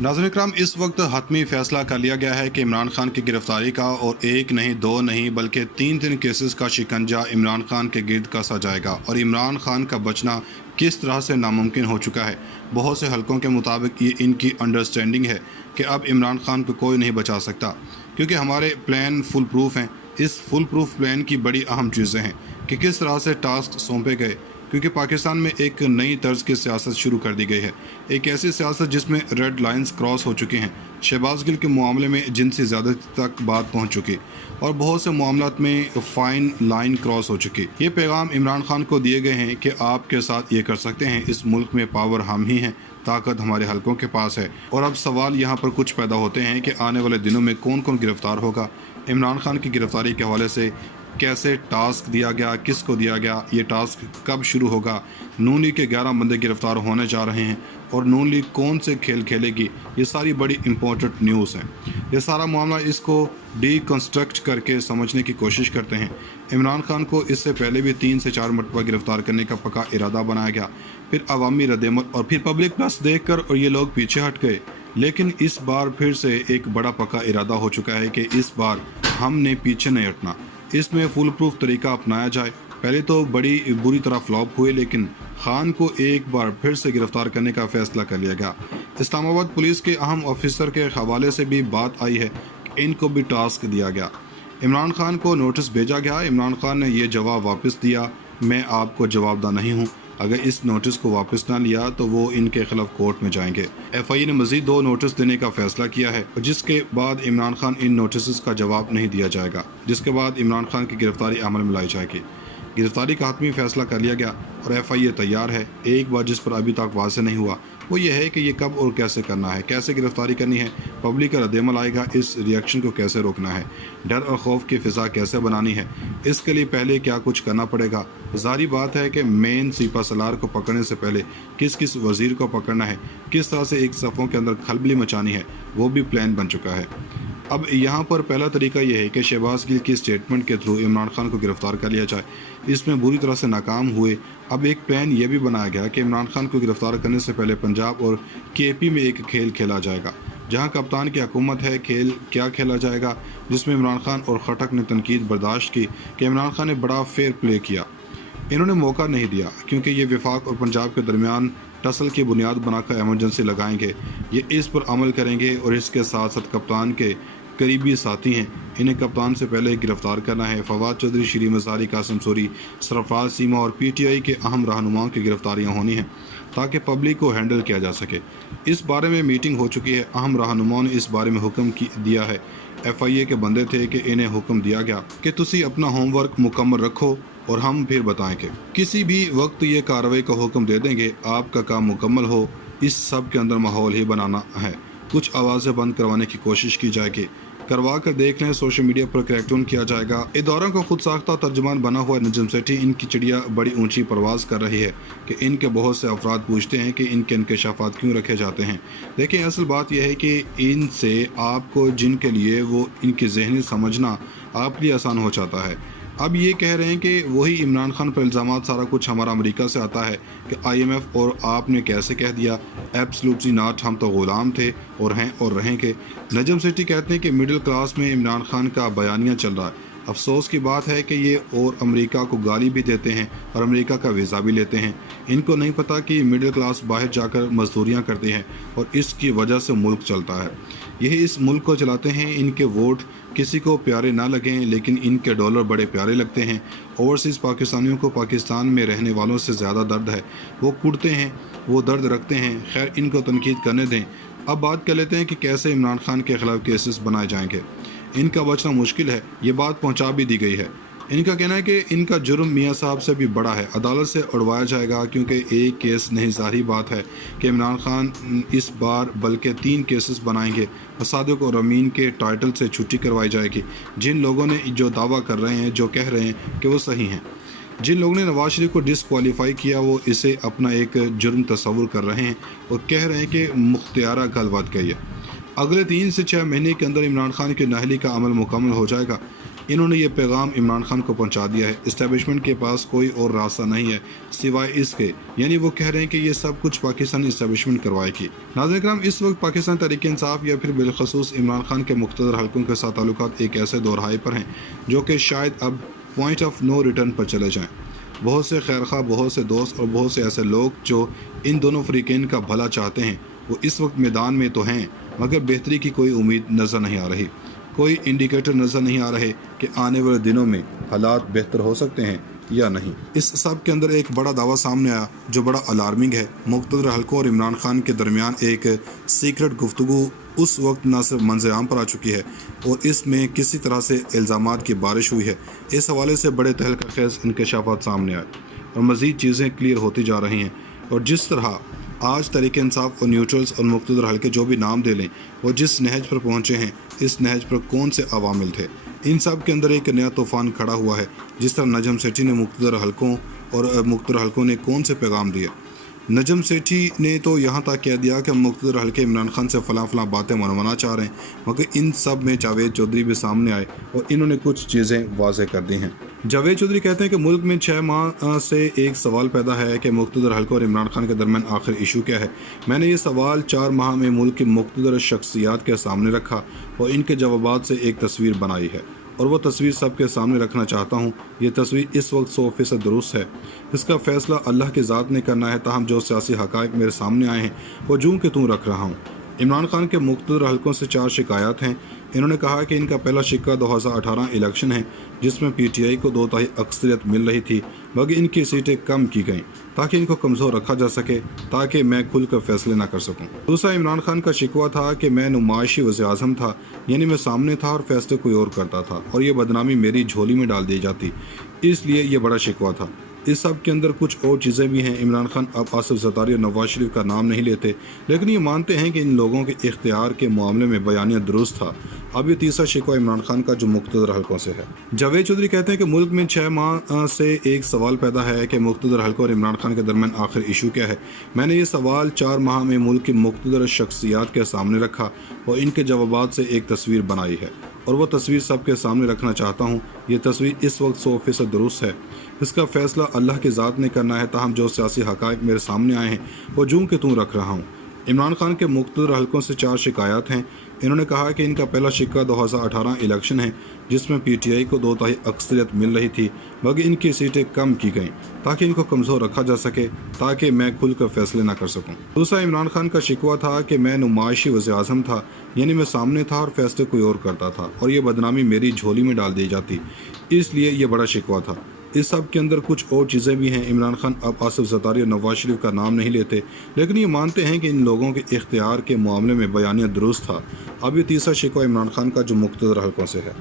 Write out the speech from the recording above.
नाज़रीन इकराम, इस वक्त हतमी फैसला कर लिया गया है कि इमरान खान की गिरफ्तारी का और एक नहीं दो नहीं बल्कि तीन केसेस का शिकंजा इमरान खान के गिर्द कसा जाएगा और इमरान खान का बचना किस तरह से नामुमकिन हो चुका है। बहुत से हलकों के मुताबिक ये इनकी अंडरस्टैंडिंग है कि अब इमरान खान को कोई नहीं बचा सकता, क्योंकि हमारे प्लान फुल प्रूफ हैं। इस फुल प्रूफ प्लान की बड़ी अहम चीज़ें हैं कि किस तरह से टास्क सौंपे गए, क्योंकि पाकिस्तान में एक नई तर्ज की सियासत शुरू कर दी गई है। एक ऐसी सियासत जिसमें रेड लाइंस क्रॉस हो चुकी हैं। शहबाज गिल के मामले में जिनसी ज़्यादती तक बात पहुंच चुकी और बहुत से मामलात में फाइन लाइन क्रॉस हो चुकी। ये पैगाम इमरान खान को दिए गए हैं कि आपके साथ ये कर सकते हैं, इस मुल्क में पावर हम ही हैं, ताकत हमारे हलकों के पास है। और अब सवाल यहाँ पर कुछ पैदा होते हैं कि आने वाले दिनों में कौन कौन गिरफ्तार होगा। इमरान खान की गिरफ्तारी के हवाले से कैसे टास्क दिया गया, किसको दिया गया, ये टास्क कब शुरू होगा, नून लीग के 11 बंदे गिरफ्तार होने जा रहे हैं और नून लीग कौन से खेल खेलेगी, ये सारी बड़ी इंपॉर्टेंट न्यूज़ हैं। ये सारा मामला इसको डीकंस्ट्रक्ट करके समझने की कोशिश करते हैं। इमरान खान को इससे पहले भी 3 से 4 मरतबा गिरफ्तार करने का पक्का इरादा बनाया गया, फिर अवामी रद्द-ए-अमल और फिर पब्लिक प्लस देख कर और ये लोग पीछे हट गए। लेकिन इस बार फिर से एक बड़ा पक्का इरादा हो चुका है कि इस बार हमने पीछे नहीं हटना, इसमें फुल प्रूफ तरीका अपनाया जाए। पहले तो बड़ी बुरी तरह फ्लॉप हुए, लेकिन खान को एक बार फिर से गिरफ्तार करने का फैसला कर लिया गया। इस्लामाबाद पुलिस के अहम ऑफिसर के हवाले से भी बात आई है कि इनको भी टास्क दिया गया। इमरान खान को नोटिस भेजा गया। इमरान खान ने यह जवाब वापस दिया, मैं आपको जवाबदार नहीं हूँ, अगर इस नोटिस को वापस ना लिया तो वो इनके खिलाफ कोर्ट में जाएंगे। एफआईए ने मजीद 2 नोटिस देने का फैसला किया है, जिसके बाद इमरान खान इन नोटिस का जवाब नहीं दिया जाएगा, जिसके बाद इमरान खान की गिरफ्तारी अमल में लाई जाएगी। गिरफ्तारी का हतमी फैसला कर लिया गया और एफआईए तैयार है। एक बात जिस पर अभी तक वाज़ेह नहीं हुआ वो ये है कि ये कब और कैसे करना है, कैसे गिरफ्तारी करनी है, पब्लिक का रद्द-ए-अमल आएगा, इस रिएक्शन को कैसे रोकना है, डर और खौफ की फ़िज़ा कैसे बनानी है, इसके लिए पहले क्या कुछ करना पड़ेगा। ज़ाहिर बात है कि मेन सीपा सलार को पकड़ने से पहले किस किस वज़ीर को पकड़ना है, किस तरह से एक सफ़ों के अंदर खलबली मचानी है, वो भी प्लान बन चुका है। अब यहाँ पर पहला तरीका यह है कि शहबाज गिल की स्टेटमेंट के थ्रू इमरान खान को गिरफ्तार कर लिया जाए। इसमें बुरी तरह से नाकाम हुए। अब एक प्लान यह भी बनाया गया कि इमरान खान को गिरफ्तार करने से पहले पंजाब और केपी में एक खेल खेला जाएगा, जहाँ कप्तान की हुकूमत है। खेल क्या खेला जाएगा, जिसमें इमरान खान और खटक ने तनकीद बर्दाश्त की कि इमरान खान ने बड़ा फेयर प्ले किया, इन्होंने मौका नहीं दिया, क्योंकि ये वफाक और पंजाब के दरमियान टसल की बुनियाद बनाकर एमरजेंसी लगाएंगे। ये इस पर अमल करेंगे और इसके साथ साथ कप्तान के करीबी साथी हैं, इन्हें कप्तान से पहले गिरफ्तार करना है। फवाद चौधरी, श्री मज़ारी, कासिम सूरी, सरफराज सीमा और पीटीआई के अहम रहनुमाओं की गिरफ्तारियां होनी हैं, ताकि पब्लिक को हैंडल किया जा सके। इस बारे में मीटिंग हो चुकी है। अहम रहनुमाओं ने इस बारे में हुक्म दिया है। एफआईए के बंदे थे कि इन्हें हुक्म दिया गया कि तुसी अपना होमवर्क मुकम्मल रखो और हम फिर बताएं कि किसी भी वक्त ये कार्रवाई का हुक्म दे देंगे, आपका काम मुकम्मल हो। इस सब के अंदर माहौल ही बनाना है। कुछ आवाज़ें बंद करवाने की कोशिश की जाएगी, करवा कर देख लें। सोशल मीडिया पर क्रैकडाउन किया जाएगा। इदारों का खुद साख्ता तर्जुमान बना हुआ नजम सेठी इनकी चिड़िया बड़ी ऊंची परवाज़ कर रही है कि इनके बहुत से अफराद पूछते हैं कि इनके इंकशाफात क्यों रखे जाते हैं। देखिए, असल बात यह है कि इनसे आपको जिनके लिए वो इनकी जहनी समझना आपके लिए आसान हो जाता है। अब ये कह रहे हैं कि वही इमरान खान पर इल्ज़ामात सारा कुछ हमारा अमेरिका से आता है कि IMF और आपने कैसे कह दिया, एब्सोल्युटली नॉट, हम तो ग़ुलाम थे और हैं और रहेंगे। नजम सेठी कहते हैं कि मिडिल क्लास में इमरान खान का बयानिया चल रहा है। अफसोस की बात है कि ये और अमेरिका को गाली भी देते हैं और अमेरिका का वीज़ा भी लेते हैं। इनको नहीं पता कि मिडिल क्लास बाहर जाकर मजदूरियाँ करते हैं और इसकी वजह से मुल्क चलता है। यही इस मुल्क को चलाते हैं। इनके वोट किसी को प्यारे ना लगें, लेकिन इनके डॉलर बड़े प्यारे लगते हैं। ओवरसीज़ पाकिस्तानियों को पाकिस्तान में रहने वालों से ज़्यादा दर्द है, वो कुड़ते हैं, वो दर्द रखते हैं। खैर, इनको तनकीद करने दें। अब बात कर लेते हैं कि कैसे इमरान खान के ख़िलाफ़ केसेस बनाए जाएंगे। इनका बचना मुश्किल है, ये बात पहुंचा भी दी गई है। इनका कहना है कि इनका जुर्म मियाँ साहब से भी बड़ा है, अदालत से उड़वाया जाएगा, क्योंकि एक केस नहीं। ज़ाहिर बात है कि इमरान खान इस बार बल्कि 3 केसेस बनाएंगे। सादिक और अमीन के टाइटल से छुट्टी करवाई जाएगी। जिन लोगों ने जो दावा कर रहे हैं, जो कह रहे हैं कि वो सही हैं, जिन लोगों ने नवाज शरीफ को डिसक्वालीफाई किया, वो इसे अपना एक जुर्म तस्वुर कर रहे हैं और कह रहे हैं कि मुख्तियारा गलबात गई है। अगले 3 से 6 महीने के अंदर इमरान खान की नाअहली का अमल मुकम्मल हो जाएगा। इन्होंने ये पैगाम इमरान खान को पहुंचा दिया है। इस्टेब्लिशमेंट के पास कोई और रास्ता नहीं है सिवाय इसके, यानी वो कह रहे हैं कि ये सब कुछ पाकिस्तानी इस्टेब्लिशमेंट करवाएगी। नाज़रीन किराम, इस वक्त पाकिस्तान तहरीक इंसाफ या फिर बिलखसूस इमरान खान के मुख्तलिफ हलकों के साथ ताल्लुकात एक ऐसे दोराहे पर हैं जो कि शायद अब पॉइंट ऑफ नो रिटर्न पर चले जाएँ। बहुत से खैरखा, बहुत से दोस्त और बहुत से ऐसे लोग जो इन दोनों फरीकैन का भला चाहते हैं वो इस वक्त मैदान में तो हैं, मगर बेहतरी की कोई उम्मीद नज़र नहीं आ रही। कोई इंडिकेटर नज़र नहीं आ रहे कि आने वाले दिनों में हालात बेहतर हो सकते हैं या नहीं। इस सब के अंदर एक बड़ा दावा सामने आया जो बड़ा अलार्मिंग है। मुख्तलिफ हलकों और इमरान खान के दरमियान एक सीक्रेट गुफ्तगू उस वक्त न सिर्फ मंज़र आम पर आ चुकी है और इसमें किसी तरह से इल्ज़ामात की बारिश हुई है। इस हवाले से बड़े तहलका खेज़ इंकशाफात सामने आए और मज़ीद चीज़ें क्लियर होती जा रही हैं। और जिस तरह आज तहरीक इंसाफ और न्यूट्रल्स और मुख्तलिफ हलके जो भी नाम दे लें वो जिस नहज पर पहुँचे हैं, इस नहज पर कौन से अवामिल थे, इन सब के अंदर एक नया तूफ़ान खड़ा हुआ है। जिस तरह नजम सेठी ने मुख्तलिफ हलकों और मुख्तलिफ हलकों ने कौन से पैगाम दिए। नजम सेठी ने तो यहाँ तक कह दिया कि मुख्तलिफ हलके इमरान खान से फ़लाँ बातें मनवाना चाह रहे हैं, मगर इन सब में जावेद चौधरी भी सामने आए और इन्होंने कुछ चीज़ें वाज़ेह कर दी हैं। जावेद चौधरी कहते हैं कि मुल्क में 6 माह से एक सवाल पैदा है कि मुख्तलिफ हलकों और इमरान खान के दरमियान आखिर इशू क्या है। मैंने ये सवाल 4 माह में मुल्क की मुख्तलिफ शख्सियात के सामने रखा और इनके जवाबात से एक तस्वीर बनाई है और वो तस्वीर सबके सामने रखना चाहता हूँ। ये तस्वीर इस वक्त 100% दुरुस्त है। इसका फ़ैसला अल्लाह की ज़ात ने करना है। ताहम जो सियासी हक़ाइक़ मेरे सामने आए हैं वो जूं के तूं रख रहा हूँ। इमरान खान के मुख्तलिफ हलकों से 4 शिकायत हैं। इन्होंने कहा कि इनका पहला शिक्का 2018 इलेक्शन है जिसमें PTI को 2/3 अक्सरियत मिल रही थी, मगर इनकी सीटें कम की गईं ताकि इनको कमज़ोर रखा जा सके, ताकि मैं खुल कर फैसले ना कर सकूं। दूसरा, इमरान खान का शिकवा था कि मैं नुमाइशी वज़ीर-ए-आज़म था, यानी मैं सामने था और फैसले कोई और करता था और ये बदनामी मेरी झोली में डाल दी जाती, इसलिए ये बड़ा शिकवा था। इस सब के अंदर कुछ और चीज़ें भी हैं। इमरान खान अब आसिफ ज़रदारी और नवाज शरीफ का नाम नहीं लेते, लेकिन ये मानते हैं कि इन लोगों के इख्तियार के मामले में बयानिया दुरुस्त था। अब ये तीसरा शिकवा इमरान खान का जो मुख्तलिफ हलकों से है। जावेद चौधरी कहते हैं कि मुल्क में 6 माह से एक सवाल पैदा है कि मुख्तलिफ हलकों और इमरान खान के दरमियान आखिर इशू क्या है। मैंने ये सवाल 4 माह में मुल्क की मुख्तलिफ शख्सियात के सामने रखा और इनके जवाबात से एक तस्वीर बनाई है और वो तस्वीर सबके सामने रखना चाहता हूँ। ये तस्वीर इस वक्त 100% दुरुस्त है। इसका फ़ैसला अल्लाह की ज़ात ने करना है। ताहम जो सियासी हक़ाइक़ मेरे सामने आए हैं वो जूं के तूं रख रहा हूँ। इमरान खान के मुख्तलिफ हलकों से 4 शिकायत हैं। इन्होंने कहा कि इनका पहला शिक्का 2018 इलेक्शन है जिसमें PTI को 2/3 अक्सरियत मिल रही थी, मगर इनकी सीटें कम की गईं ताकि इनको कमज़ोर रखा जा सके, ताकि मैं खुल कर फैसले ना कर सकूं। दूसरा, इमरान खान का शिकवा था कि मैं नुमाइशी वज़ीर-ए-आज़म था, यानी मैं सामने था और फैसले कोई और करता था और ये बदनामी मेरी झोली में डाल दी जाती, इसलिए ये बड़ा शिकवा था। इस सब के अंदर कुछ और चीज़ें भी हैं। इमरान खान अब आसिफ ज़रदारी और नवाज शरीफ का नाम नहीं लेते, लेकिन ये मानते हैं कि इन लोगों के इख्तियार के मामले में बयानिया दुरुस्त था। अब ये तीसरा शिकवा इमरान खान का जो मुख्तलिफ हलकों से है।